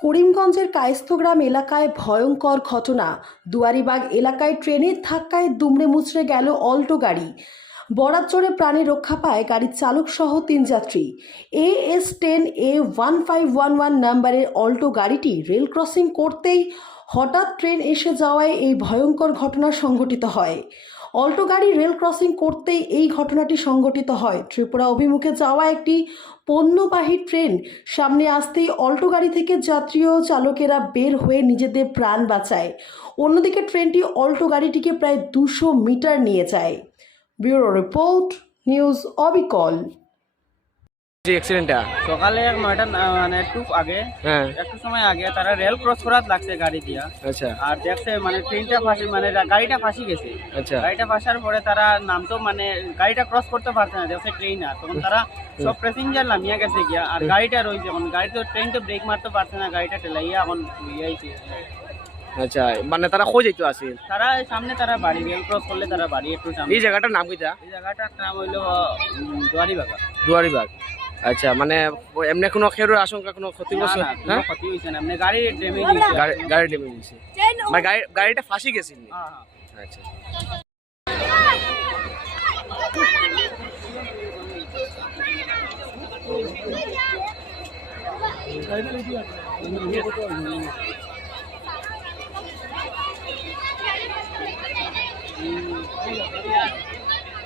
করিমগঞ্জের কায়স্থগ্রাম এলাকায় ভয়ঙ্কর ঘটনা। দুয়ারিবাগ এলাকায় ট্রেনের ধাক্কায় দুমড়ে মুচড়ে গেল অল্টো গাড়ি। বরাতচরে প্রাণে রক্ষা পায় গাড়ির চালক সহ তিন যাত্রী। A S ten A one five one one নাম্বারের অল্টো গাড়িটি রেল ক্রসিং করতেই হঠাৎ ট্রেন এসে যাওয়ায় এই ভয়ঙ্কর ঘটনা সংঘটিত হয়। অল্টো গাড়ি রেল ক্রসিং করতেই এই ঘটনাটি সংঘটিত হয়। ত্রিপুরা অভিমুখে যাওয়া একটি পণ্যবাহী ট্রেন। সামনে আসতেই অল্টো গাড়ি থেকে যাত্রী ও চালকেরা বের হয়ে নিজেদের প্রাণ বাঁচায়। অন্যদিকে ট্রেনটি অল্টো গাড়িটিকে প্রায় দুশো মিটার নিয়ে যায়। ব্যুরো রিপোর্ট নিউজ অবিকল। যে অ্যাক্সিডেন্টটা সকালে নয়টা মানে একটু আগে হ্যাঁ। একটু সময় আগে তারা রেল ক্রস করাত লাগছে গাড়ি দিয়া। আচ্ছা। আর দেখছে মানে ট্রেনটা ফাঁসি মানে গাড়িটা ফাঁসি গেছে। আচ্ছা। গাড়িটা ফাঁসার পরে তারা নামতো মানে গাড়িটা ক্রস করতে পারছে না দেখছে ট্রেন আর। তখন তারা সব প্যাসেঞ্জার নামিয়ে গেছে গিয়া। আর গাড়িটা রয়েছে এখন গাড়ি তো ট্রেন তো ব্রেক মারতে পারছে না গাড়িটা টেলাইয়া এখন ইয়েছে আচ্ছা মানে তারা খোঁজ যাইতো আছে। তারা সামনে তারা বাড়ি রেল ক্রস করলে তারা বাড়ি একটু সামনে। এই জায়গাটার নাম কিটা এই জায়গাটার নাম হইল দুয়ারিবাগা। দুয়ারিবাগ। আচ্ছা মানে এমনি কোনো খেরোর আশঙ্কা কোনো না ক্ষতিগ্রস্ত না হ্যাঁ? ক্ষতি হয়েছে না এমনি গাড়ি ড্যামেজ গাড়ি গাড়ি ডেমে দিয়েছে মানে গাড়ি গাড়িটা ফাঁসি গেছে হ্যাঁ হ্যাঁ।